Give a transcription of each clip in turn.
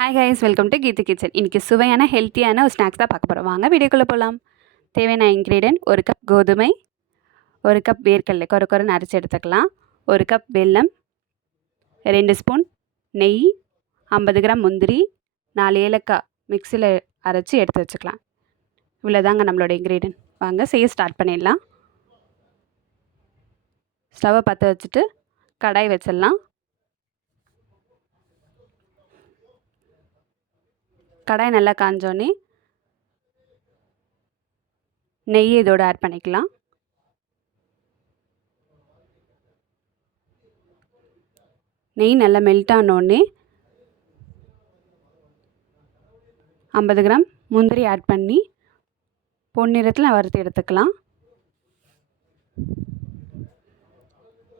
Hi guys, welcome to Keethu kitchen. இன்றைக்கி சுவையான ஹெல்த்தியான ஒரு ஸ்நாக்ஸ் தான் பார்க்க போகிறோம். வாங்க வீடியோக்குள்ளே போகலாம். தேவையான இன்க்ரீடியன்ட்: 1 கப் கோதுமை, 1 கப் வேர்க்கடலை கொரன்னு அரைச்சி எடுத்துக்கலாம், 1 கப் வெல்லம், 2 ஸ்பூன் நெய், 50 கிராம் முந்திரி, 4 ஏலக்காய் மிக்சியில் அரைச்சி எடுத்து வச்சுக்கலாம். இவ்வளோதாங்க நம்மளோட இன்க்ரீடியன்ட். வாங்க செய்ய ஸ்டார்ட் பண்ணிடலாம். ஸ்டவ்வை பற்ற வச்சுட்டு கடாய் வச்சிடலாம். கடாய் நல்லா காஞ்சோன்னே நெய் இதோடு ஆட் பண்ணிக்கலாம். நெய் நல்லா மெல்ட் ஆனோடனே 50 கிராம் முந்திரி ஆட் பண்ணி பொன்னிறத்தில் வறுத்து எடுத்துக்கலாம்.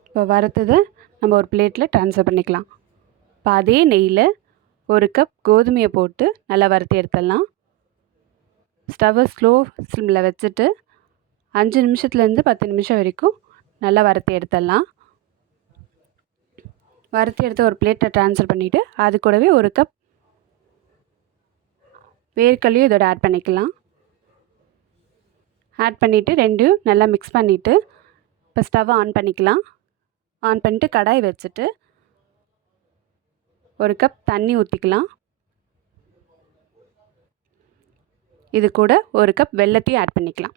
இப்போ வறுத்ததை நம்ம ஒரு பிளேட்டில் ட்ரான்ஸ்ஃபர் பண்ணிக்கலாம். இப்போ அதே நெய்யில் 1 கப் கோதுமையை போட்டு நல்லா வறுத்து எடுத்துடலாம். ஸ்டவ்வை ஸ்லோ ஸ்லிமில் வச்சுட்டு 5 நிமிஷத்துலேருந்து 10 நிமிஷம் வரைக்கும் நல்லா வறுத்து எடுத்துடலாம். வறுத்து எடுத்து ஒரு பிளேட்டை ட்ரான்ஸ்ஃபர் பண்ணிவிட்டு அது கூடவே 1 கப் வேர்க்கடலையும் இதோட ஆட் பண்ணிக்கலாம். ஆட் பண்ணிவிட்டு ரெண்டையும் நல்லா மிக்ஸ் பண்ணிவிட்டு இப்போ ஸ்டவ்வை ஆன் பண்ணிக்கலாம். ஆன் பண்ணிவிட்டு கடாய் வச்சுட்டு 1 கப் தண்ணி ஊற்றிக்கலாம். இது கூட 1 கப் வெல்லத்தையும் ஆட் பண்ணிக்கலாம்.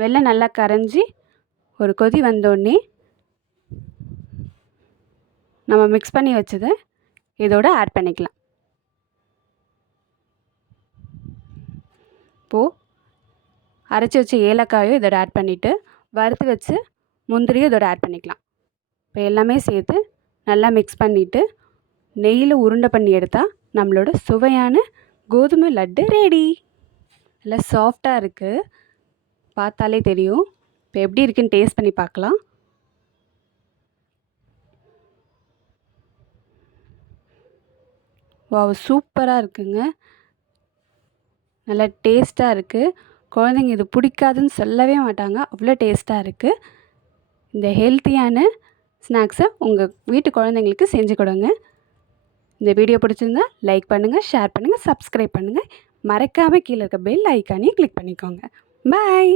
வெல்லம் நல்லா கரைஞ்சி ஒரு கொதி வந்தோடனே நம்ம மிக்ஸ் பண்ணி வச்சதை இதோட ஆட் பண்ணிக்கலாம். இப்போது அரைச்சி வச்ச ஏலக்காயும் இதோட ஆட் பண்ணிவிட்டு வறுத்து வச்சு முந்திரியும் இதோட ஆட் பண்ணிக்கலாம். இப்போ எல்லாமே சேர்த்து நல்லா மிக்ஸ் பண்ணிவிட்டு நெய்யில் உருண்டை பண்ணி எடுத்தால் நம்மளோட சுவையான கோதுமை லட்டு ரெடி. நல்லா சாஃப்டாக இருக்குது, பார்த்தாலே தெரியும். இப்போ எப்படி இருக்குன்னு டேஸ்ட் பண்ணி பார்க்கலாம். வாவ், சூப்பராக இருக்குங்க. நல்லா டேஸ்ட்டாக இருக்குது. குழந்தைங்க இது பிடிக்காதுன்னு சொல்லவே மாட்டாங்க, அவ்வளோ டேஸ்ட்டாக இருக்குது. இந்த ஹெல்த்தியான ஸ்நாக்ஸை உங்கள் வீட்டு குழந்தைங்களுக்கு செஞ்சு கொடுங்க. இந்த வீடியோ பிடிச்சிருந்தா லைக் பண்ணுங்கள், ஷேர் பண்ணுங்கள், சப்ஸ்கிரைப் பண்ணுங்கள். மறக்காமல் கீழே இருக்க பெல் ஐக்கானையும் கிளிக் பண்ணிக்கோங்க. பாய்.